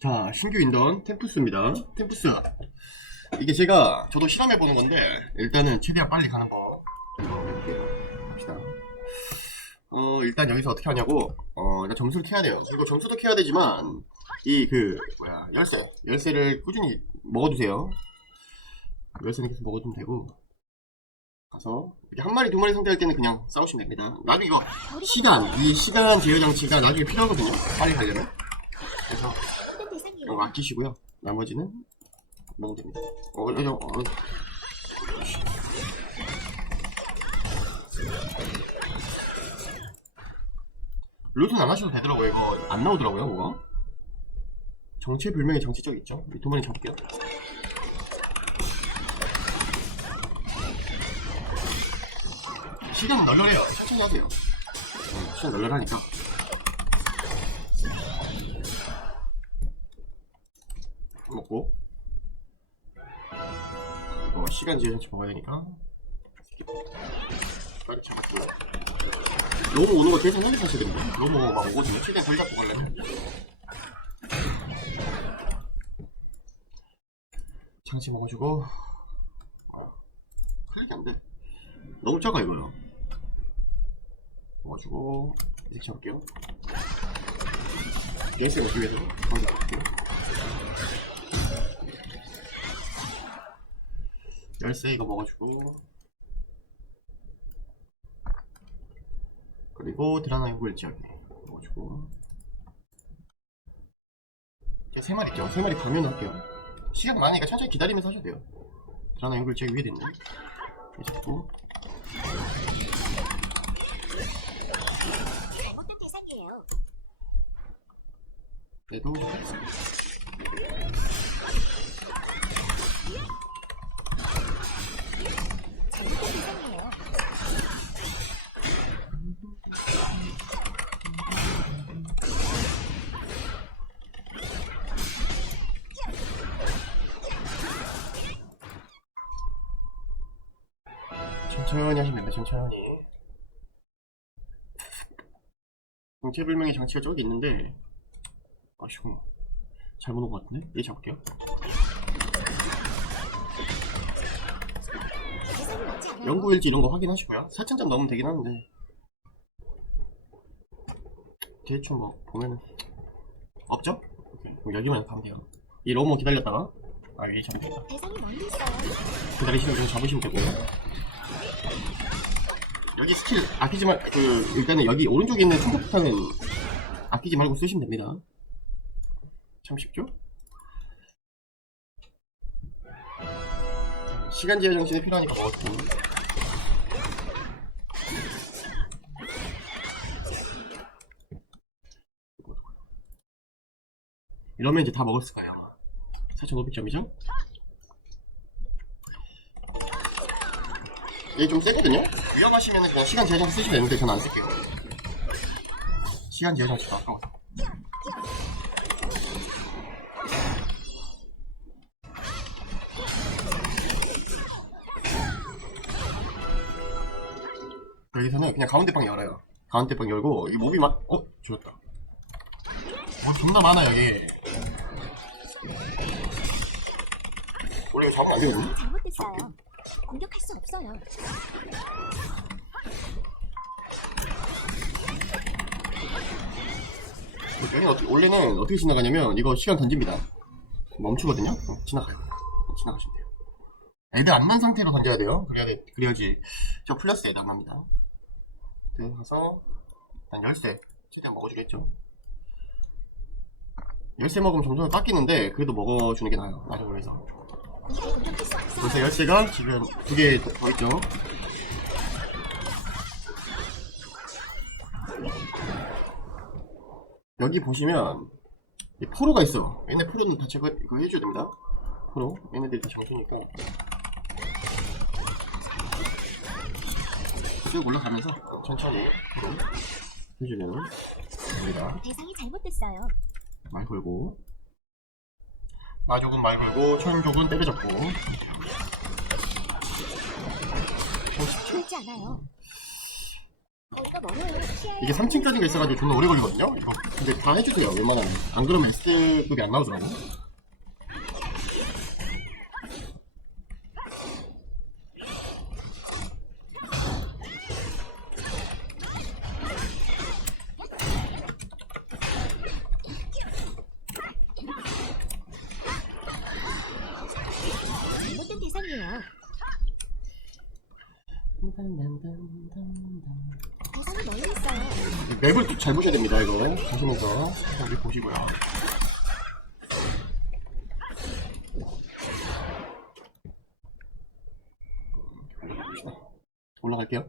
자, 신규 인던 템푸스입니다. 템푸스. 이게 제가 저도 실험해 보는 건데 일단은 최대한 빨리 가는 법. 봅시다. 어, 일단 여기서 어떻게 하냐고. 어, 일단 점수를 캐야 돼요. 그리고 점수도 캐야 되지만 이 그 뭐야 열쇠, 열쇠를 꾸준히 먹어두세요. 열쇠는 계속 먹어두면 되고. 가서 한 마리 두 마리 상대할 때는 그냥 싸우시면 됩니다. 나중에 이거 시간, 이 시간 제어 장치가 나중에 필요하거든요. 빨리 가려면. 그래서 이거 아끼시고요. 나머지는 먹으면 됩니다. 어, 어, 어, 어. 루트는 안 하셔도 되더라고요. 이거 안 나오더라고요, 뭐가. 정체불명의 정치적 있죠? 이 도면을 잡을게요. 시간 널널해요. 천천히 하세요. 어, 시간 널널하니까. 먹고. 이거 시간 제한치 먹어야 되니까. 빨리 잡았고 로모 오는 거 계속 연습하셔야 됩니다 로모 막 오거든요 최대한 덜 잡고 가려면 장치 먹어주고. 클릭이 안돼. 너무 작아 이거요. 먹어주고. 이 섹션 볼게요. 게임스 먹기 위해서. 먼저 볼게요 열쇠 이거 먹어주고. 그리고 드라나 연구 일지하게 먹어주고. 이제 세 마리 있죠? 세 마리 가면 할게요. 시간 많으니까 천천히 기다리면서 하셔도 돼요. 드라나 연구 일지하게 위에 이렇게 잡고. 잘못된 대상이에요. 그래도 천천히 하시면 됩니다 천천히. 정체불명의 장치가 저기 있는데. 아쉬워 잘못 온 것 같은데? 얘 잡을게요? 연구일지 이런 거 확인하시고요. 4,000점 넘으면 되긴 하는데. 대충 뭐 보면은 없죠? 그럼 여기만 가면 돼요. 이 로모 기다렸다가. 아 여기 있어요. 기다리시면 좀 잡으시면 되고요 여기 스킬 아끼지 말, 그, 일단은 여기 오른쪽에 있는 청국탄은 아끼지 말고 쓰시면 됩니다. 참 쉽죠? 시간 제어 정신이 필요하니까 먹었고. 이러면 이제 다 먹었을 거예요. 아마. 4,500점이죠? 얘 좀 세거든요? 위험하시면 그냥 시간 제어 장치 쓰시면 되는데 전안 쓸게요. 시간 제어 장치가 아까워서. 여기서는 그냥 가운데 방 열어요. 가운데 방 열고 이 몹이 막 어? 죽었다. 어, 존나 많아 여기. 원래 잡으면 안 되거든? 잘못됐어요. 공격할 수 없어요. 여기 어떻게, 원래는 어떻게 지나가냐면 이거 시간 던집니다. 멈추거든요. 어, 지나가요. 어, 지나가시면 돼요. 애들 안 난 상태로 던져야 돼요. 그래야 돼, 그래야지 저 플러스 애들 안 납니다. 네, 가서 일단 열쇠 최대한 먹어주겠죠. 열쇠 먹으면 점점 깎이는데 그래도 먹어주는 게 나아요. 나중에 그래서 그래서 열쇠가 지금 두 개 더 있죠. 여기 보시면 이 포로가 있어. 얘네 포로는 다 제거 이거 해줘야 됩니다. 포로 얘네들이 다 장수니까 쭉 올라가면서 천천히 포로 해주면 됩니다. 대상이 잘못됐어요. 말 걸고 마족은 말 걸고 천족은 때려잡고. 이게 3층까지가 있어가지고 존나 오래 걸리거든요. 이거 근데 다 해주세요. 웬만하면. 안 그러면 S급이 안 나오더라고. 잘못된 대상이에요. 있어요. 맵을 또 잘 보셔야 됩니다. 이거 보시면서 여기 보시고요. 올라갈게요.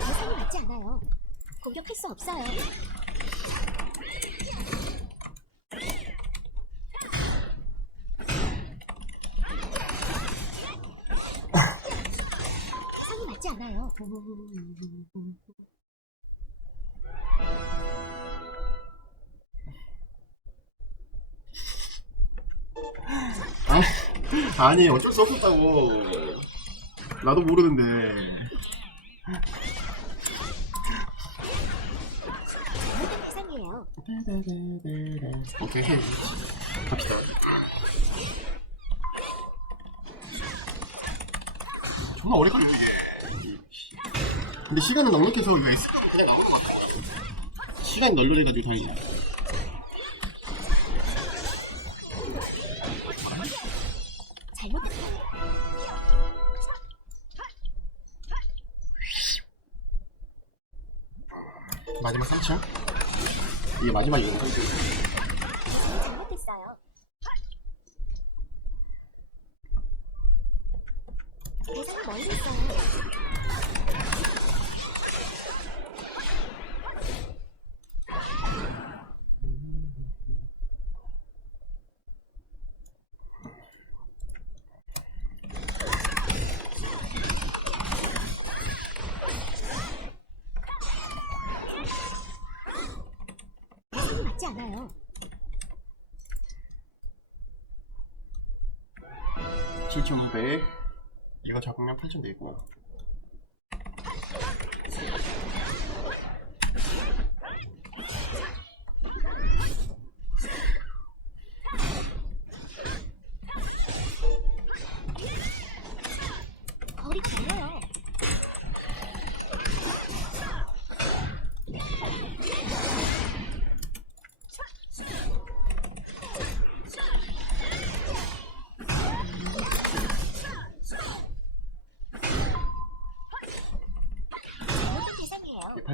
대상이 맞지 않아요. 공격할 수 없어요. 대상이 맞지 않아요. 아니 어쩔 수 없었다고. 나도 모르는데. 오케이 갑시다. 존나 오래 걸리네. 근데 시간은 넉넉해서 이거 S급은 그냥 나오는 것 같아. 시간 널널해가지고 다행이야. 이게 마지막이에요. 3층. 잘못했어요. 대상이 멀리 있어요. 않아요. 7,500. 이거 잡으면 8,000 되겠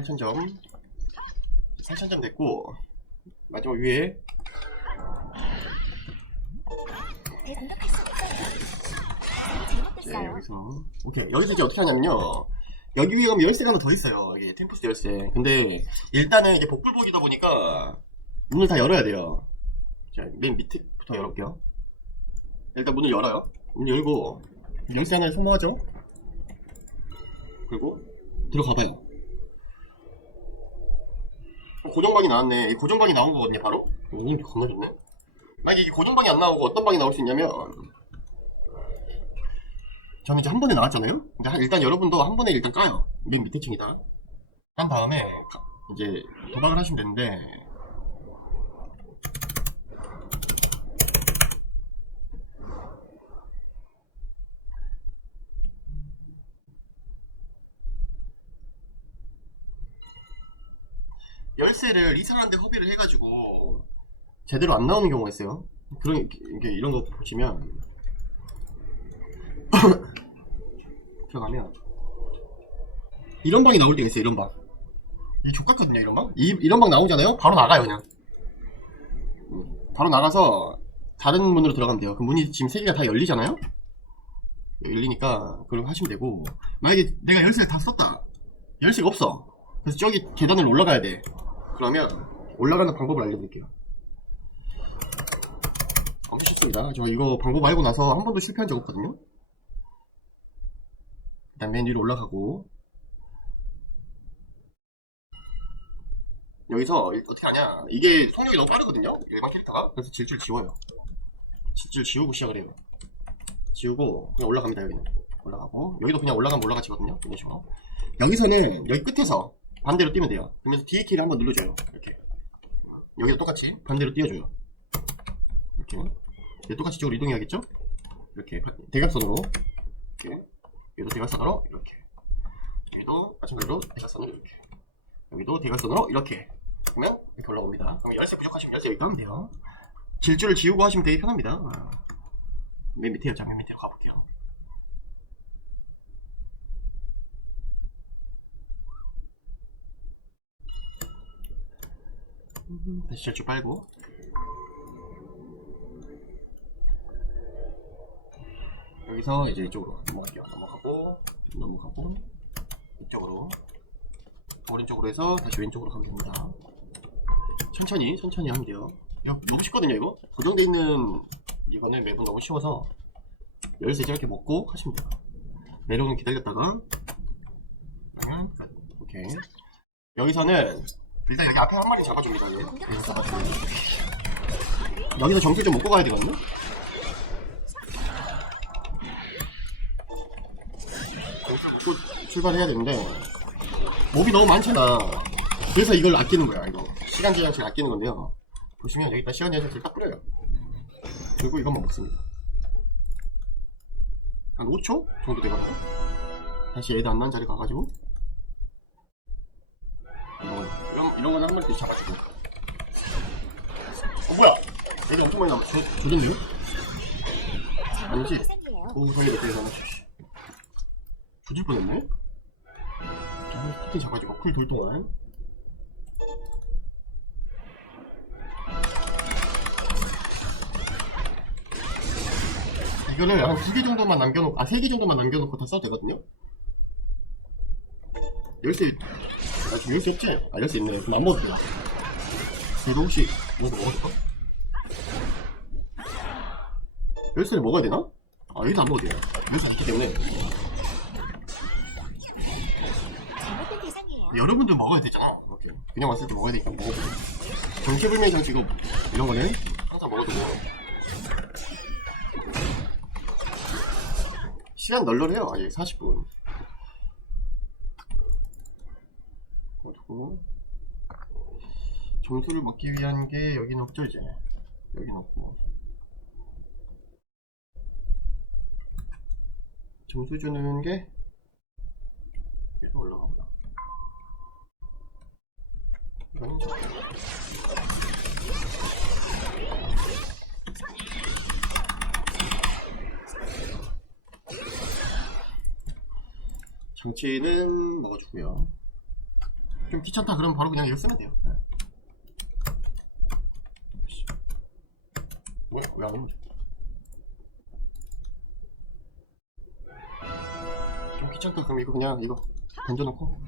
8,000점. 8,000점 됐고, 마지막 위에. 네. 여기서 오케이. 여기서 이제 어떻게 하냐면요. 여기 위에 가면 열쇠가 하나 더 있어요. 이게 템프스 열쇠. 근데 일단은 이게 복불복이다 보니까 문을 다 열어야 돼요. 자 맨 밑에부터 열을게요. 일단 문을 열어요. 문 열고 열쇠 하나 소모하죠. 그리고 들어가봐요. 어, 고정방이 나왔네 이 고정방이 나온 거거든요 바로 오 겁나 좋네 만약에 이게 고정방이 안 나오고 어떤 방이 나올 수 있냐면 저는 이제 한 번에 나왔잖아요? 일단 여러분도 한 번에 일단 까요. 맨 밑에 층이다. 깐 다음에 이제 도박을 하시면 되는데 열쇠를 이상한데 허비를 해가지고 제대로 안 나오는 경우가 있어요. 그런 이게 이런 거 보시면 들어가면 이런 방이 나올 때가 있어요 이런 방. 이게 족같거든요 이런 방? 이, 이런 방 나오잖아요? 바로 나가요 그냥. 음, 바로 나가서 다른 문으로 들어가면 돼요. 그 문이 지금 세 개가 다 열리잖아요? 열리니까 그걸 하시면 되고. 만약에 내가 열쇠를 다 썼다. 열쇠가 없어. 그래서 저기 계단을 올라가야 돼 그러면 올라가는 방법을 알려드릴게요. 어? 너무 쉽습니다. 저 이거 방법 알고 나서 한 번도 실패한 적 없거든요. 일단 맨 위로 올라가고. 여기서 일- 어떻게 하냐. 이게 속력이 너무 빠르거든요. 일반 캐릭터가. 그래서 질줄 지워요. 질줄 지우고 시작을 해요. 지우고 그냥 올라갑니다 여기는. 올라가고. 여기도 그냥 올라가면 올라가지거든요 이런 여기서는 여기 끝에서 반대로 뛰면 돼요. 그러면서 D키를 한번 눌러줘요. 이렇게. 여기도 똑같이 반대로 띄워줘요. 이렇게. 얘 똑같이 쪽으로 이동해야겠죠? 이렇게. 대각선으로. 이렇게. 얘도 대각선으로 이렇게. 얘도 마찬가지로 대각선으로 이렇게. 여기도 대각선으로 이렇게. 그러면 이렇게 올라옵니다. 그럼 열쇠 부족하시면 열쇠 여기 하면 돼요. 질주를 지우고 하시면 되게 편합니다. 아. 맨 밑에요. 자맨 밑으로 가볼게요 음, 다시 질주 빨고 여기서 이제 이쪽으로 넘어갈게요 넘어가고 넘어가고 이쪽으로 오른쪽으로 해서 다시 왼쪽으로 가면 됩니다. 천천히 천천히 하면 돼요. 이거 너무 쉽거든요 이거. 고정돼 있는 이거는 매번 너무 쉬워서 열쇠 짧게 먹고 돼요. 내려오는 기다렸다가. 오케이. 여기서는 일단 여기 앞에 한 마리 잡아줍니다. 얘. 여기서 정수 좀 먹고 가야 되거든요. 정수 먹고 출발해야 되는데 몹이 너무 많잖아. 그래서 이걸 아끼는 거야, 이거. 시간 제한치를 아끼는 건데요. 보시면 여기다 시간 제한치를 딱 뿌려요. 그리고 이것만 먹습니다. 한 5초 정도 돼가지고. 다시 애도 안난 자리 가가지고. 먹어요. 거는 한 마리 잡아주고. 어, 뭐야? 애가 엄청 많이 남았어. 조졌네요? 아니지? 오, 돌리겠다, 이거. 조질 뻔했네? 자, 스틱 잡아주고, 쿨 돌 동안. 이거를 한 두 개 정도만 남겨놓고, 아, 세 개 정도만 남겨놓고 다 써도 되거든요? 열쇠, 아, 지금 열쇠 없지? 아, 열쇠 있네. 그럼 안 먹을게. 이거 혹시, 이거 먹었어? 열쇠를 먹어야 되나? 아, 여기서 안 먹어도 돼요. 열쇠 있기 때문에. 여러분도 먹어야 되잖아. 이렇게. 그냥 왔을 때 먹어야 되니까 먹어보세요. 정체불명 장치 이거 이런 거는 항상 먹어도 돼요. 시간 널널해요. 아예 40분. 그리고 점수를 먹기 위한 게 여기는 없죠 이제. 여기는 없고. 점수 주는 게 올라가구나. 이거는 저- 정치는 먹어주고요. 좀 귀찮다 그러면 바로 그냥 이거 쓰면 돼요. 네. 뭐야? 왜안 오지? 좀 귀찮다 그럼 이거 그냥 이거 던져놓고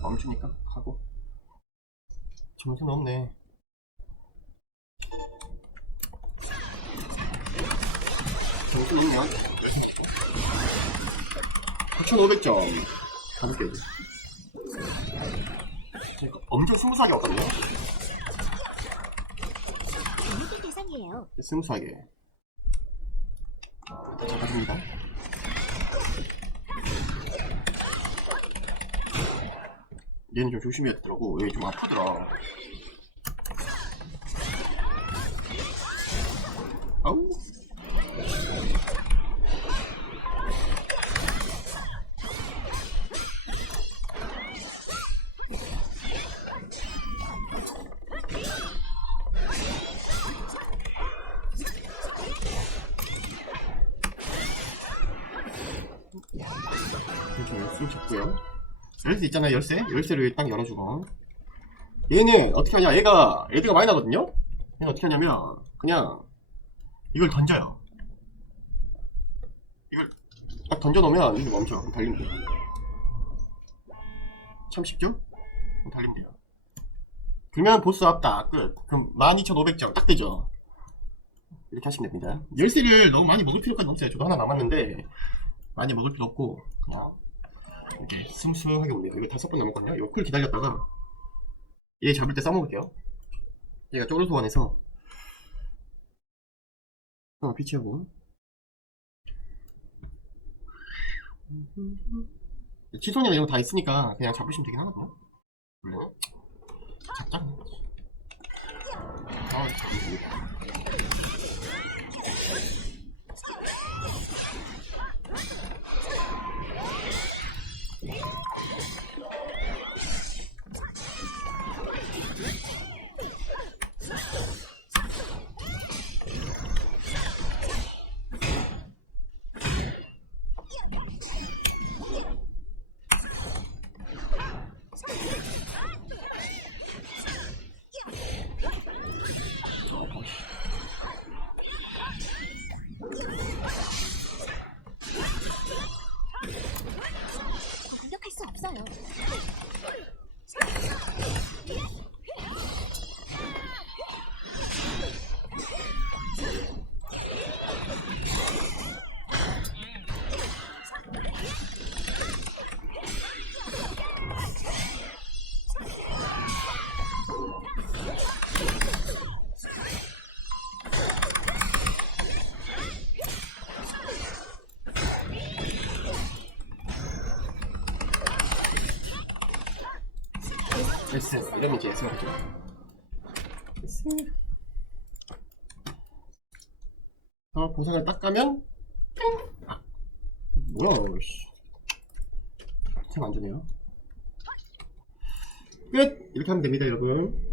멈추니까 가고 점수는 없네 점수는 없네요 4,500점 가볍게 그러니까 엄청 스무스하게 왔거든요? 대상이에요. 스무스하게. 잡아줍니다. 얘는 좀 조심해야 되더라고. 얘 좀 아프더라 이렇게 열쇠 있잖아요, 열쇠. 열쇠를 딱 열어주고. 얘는 어떻게 하냐, 얘가, 애드가 많이 나거든요? 얘는 어떻게 하냐면, 그냥, 이걸 던져요. 이걸 딱 던져놓으면, 이게 멈춰. 달리면 돼요. 참 쉽죠? 달리면 돼요. 그러면 보스 왔다. 끝. 그럼 12,500점 딱 되죠. 이렇게 하시면 됩니다. 열쇠를 너무 많이 먹을 필요까지 없어요. 저도 하나 남았는데 많이 먹을 필요 없고 그냥 스무스하게 옵니다. 이거 다섯 번 남았거든요. 이거 쿨 기다렸다가 얘 잡을 때 써먹을게요. 얘가 쪼글 소환해서 어, 피치하고 치손이나 이런 거 다 있으니까 그냥 잡으시면 되긴 하거든요. 원래는 잡자. 아, S 이러면 이제 S가 되죠. S. 어, 보상을 딱 띵! 아, 뭐야, 씨. 참 안되네요. 끝! 이렇게 하면 됩니다, 여러분.